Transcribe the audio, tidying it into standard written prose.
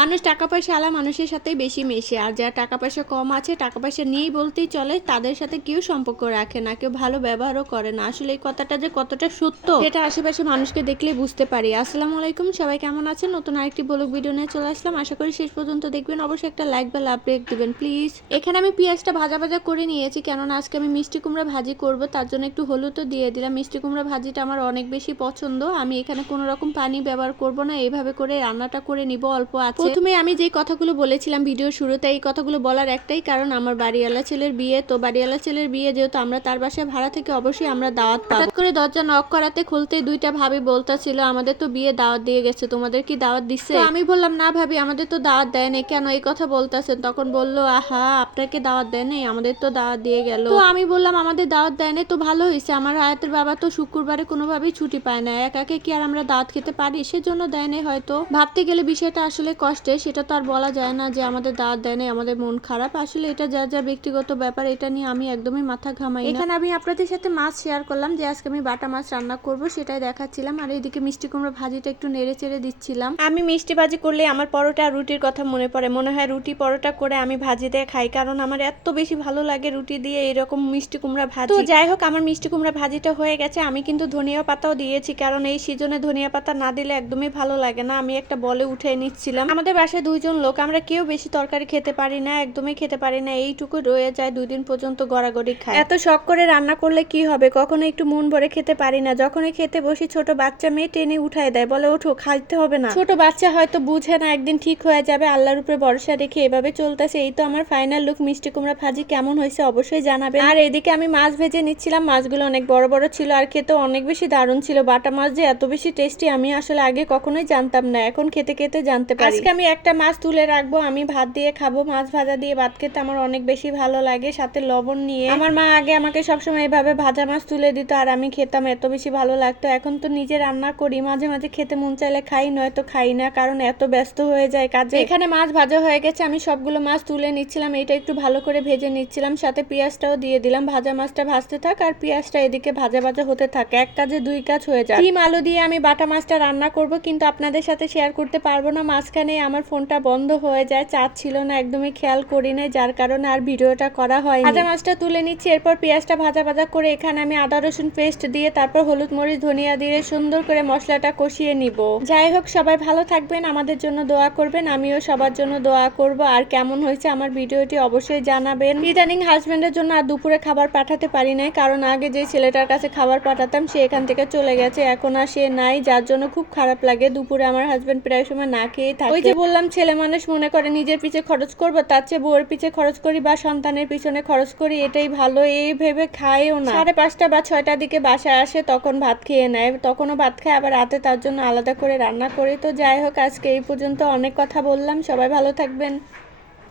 মানুষ টাকা পয়সা আলা মানুষের সাথেই বেশি মেশে, আর যারা টাকা পয়সা কম আছে, টাকা পয়সা নেই বলতেই চলে, তাদের সাথে কেউ সম্পর্ক রাখে না, কেউ ভালো ব্যবহারও করে না। আসলে এই কথাটা যে কতটা সত্য সেটা আশেপাশে মানুষকে দেখলেই বুঝতে পারি। আসসালামু আলাইকুম, সবাই কেমন আছেন? নতুন আরেকটি ব্লগ ভিডিও নিয়ে চলে আসলাম। আশা করি শেষ পর্যন্ত দেখবেন। অবশ্যই একটা লাইক বা লাভ ব্রেক দিবেন প্লিজ। এখানে আমি পেঁয়াজটা ভাজা ভাজা করে নিয়েছি, কেননা আজকে আমি মিষ্টি কুমড়া ভাজি করব, তার জন্য একটু হলুদও দিয়ে দিলাম। মিষ্টি কুমড়া ভাজিটা আমার অনেক বেশি পছন্দ। আমি এখানে কোনো রকম পানি ব্যবহার করব না, এইভাবে করে রান্নাটা করে নিব অল্প আছে। প্রথমে আমি যে কথাগুলো বলেছিলাম ভিডিওর শুরুতে, এই কথাগুলো বলার একটাই কারণ, আমার বাড়িওয়ালা ছেলের বিয়ে। তো বাড়িওয়ালা ছেলের বিয়ে যেহেতু আমরা তার বাসায় ভাড়া থেকে, অবশ্যই আমরা দাওয়াত পাবো। হঠাৎ করে দরজা নক করাতে খুলতেই দুইটা ভাবি বলতাছিল, আমাদের তো বিয়ে দাওয়াত দিয়ে গেছে, তোমাদের কি দাওয়াত দিচ্ছে? তো আমি বললাম, না ভাবি, আমাদের তো দাওয়াত দেয় নাই, কেন এই কথা বলতেছেন? তখন বললো, আহা, আপনাকে দাওয়াত দেয় নাই, আমাদের তো দাওয়াত দিয়ে গেল। তো আমি বললাম, আমাদের দাওয়াত দেয় নাই তো ভালো হয়েছে, আমার হায়াতের বাবা তো শুক্রবারে কোনোভাবেই ছুটি পায় না, একাকে কি আর আমরা দাওয়াত খেতে পারি? সেজন্য দেয় নাই হয়তো। ভাবতে গেলে বিষয়টা আসলে কষ্টের, সেটা তো আর বলা যায় না যে আমাদের দাওয়াত দেয় নাই, আমাদের মন খারাপ। আসলে এটা যার যার ব্যক্তিগত ব্যাপার, এটা নিয়ে আমি একদমই মাথা ঘামাই না। এখানে আমি আপনাদের সাথে মাছ শেয়ার করলাম যে আজকে আমি বাটা মাছ রান্না করব, সেটাই দেখাচ্ছিলাম। আর এইদিকে মিষ্টি কুমড়া ভাজিটা একটু নেড়ে চেড়ে দিচ্ছিলাম। আমি মিষ্টি ভাজি করলে আমার পরোটা আর রুটির কথা মনে পড়ে, মনে হয় রুটি পরোটা করে আমি ভাজি দিয়ে খাই, কারণ আমার এত বেশি ভালো লাগে রুটি দিয়ে এরকম মিষ্টি কুমড়া ভাজি। তো যাই হোক, আমার মিষ্টি কুমড়া ভাজিটা হয়ে গেছে। আমি কিন্তু ধনিয়া পাতাও দিয়েছি, কারণ এই সিজনে ধনিয়া পাতা না দিলে একদমই ভালো লাগে না। আমি একটা বলে উঠে নিচ্ছিলাম। আমাদের বাসায় দুইজন লোক, আমরা কেউ বেশি তরকারি খেতে পারি না, একদমই খেতে পারি না, এইটুকু রয়ে যায়, 2 দিন পর্যন্ত গড়াগড়ি খায়। এত শখ করে রান্না করলে কি হবে, কখনো একটু মন ভরে খেতে পারি না। যখনই খেতে বসি, ছোট বাচ্চা মেয়ে টেনে উঠায় দেয়, বলে ওঠো, খাইতে হবে না। ছোট বাচ্চা হয়তো বুঝে না, একদিন ঠিক হয়ে যাবে, আল্লাহর উপরে ভরসা রেখে এভাবে চলতেছে। এই তো আমার ফাইনাল লুক। মিষ্টি কুমড়া ভাজি কেমন হয়েছে অবশ্যই জানাবেন। আর এদিকে আমি মাছ ভেজে নিচ্ছিলাম, মাছগুলো অনেক বড় বড় ছিল আর খেতেও অনেক বেশি দারুণ ছিল। বাটা মাছ যে এত বেশি টেস্টি আমি আসলে আগে কখনোই জানতাম না, এখন খেতে খেতে জানতে পারি। আজকে আমি একটা মাছ তুলে রাখবো, আমি ভাত দিয়ে খাবো। মাছ ভাজা দিয়ে ভাত খেতে আমার অনেক বেশি ভালো লাগে, সাথে লবণ নিয়ে। আমার মা আগে আমাকে সবসময় এভাবে ভাজা মাছ তুলে দিত, আর আমি খেতাম, এত বেশি ভালো লাগতো। এখন তো নিজে রান্না করি, মাঝে মাঝে খেতে মন চাইলে খাই, নয়তো খাই না, কারণ এত ব্যস্ত হয়ে যায় কাজে। এখানে মাছ ভাজা হয়ে গেছে, আমি সবগুলো মাছ তুলে নিচ্ছিলাম, এটা একটু ভালো করে ভেজে নিচ্ছিলাম, সাথে পেঁয়াজটাও দিয়ে দিলাম। ভাজা মাছটা ভাজতে থাক আর পেঁয়াজটা এদিকে ভাজা ভাজা হতে থাকে, এক কাজে দুই কাজ হয়ে যায়। ডিম আলু দিয়ে আমি বাটা মাছটা রান্না করব, কিন্তু আপনাদের সাথে শেয়ার করতে পারবো না। মাঝখানে আমার ফোনটা বন্ধ হয়ে যায়, চার্জ ছিল না, একদমই খেয়াল করি নাই, যার কারণে আর ভিডিওটা করা হয়। ভাজা মাছটা তুলে নিচ্ছি, এরপর পেঁয়াজটা ভাজা ভাজা করে এখানে আমি আদা রসুন পেস্ট দিয়ে, তারপর হলুদ মরিচ ধনিয়া দিয়ে সুন্দর করে মশলাটা কষিয়ে নিব। যাই হোক, সবাই ভালো থাকবেন, আমাদের জন্য দোয়া করবেন, আমিও সবার জন্য দোয়া করব। আর কেমন হয়েছে আমার ভিডিওটি অবশ্যই জানাবেন। ইদানিং হাজবেন্ডের জন্য আর দুপুরে খাবার পাঠাতে পারি নাই, কারণ আগে যে ছেলেটার কাছে খাবার পাঠাতাম সে এখান থেকে চলে গেছে, এখন আর সে নাই, যার জন্য খুব খারাপ লাগে। দুপুরে আমার হাজবেন্ড প্রায় সময় না খেয়েই থাকে। ওই যে বললাম, ছেলে মানুষ মনে করে নিজের পিছে খরচ করবো, তার চেয়ে বউয়ের পিছে খরচ করি বা সন্তানের পিছনে খরচ করি, এটাই ভালো, এই ভেবে খায়ও না। 5:30 বা 6টার দিকে বাসায় আসে, তখন ভাত খেয়ে নেয়, তখনও ভাত খায়, আবার রাতে তার জন্য আলাদা করে রান্না করি। তো যাই হোক, আজকে এই পর্যন্ত, অনেক কথা বললাম, সবাই ভালো থাকবেন।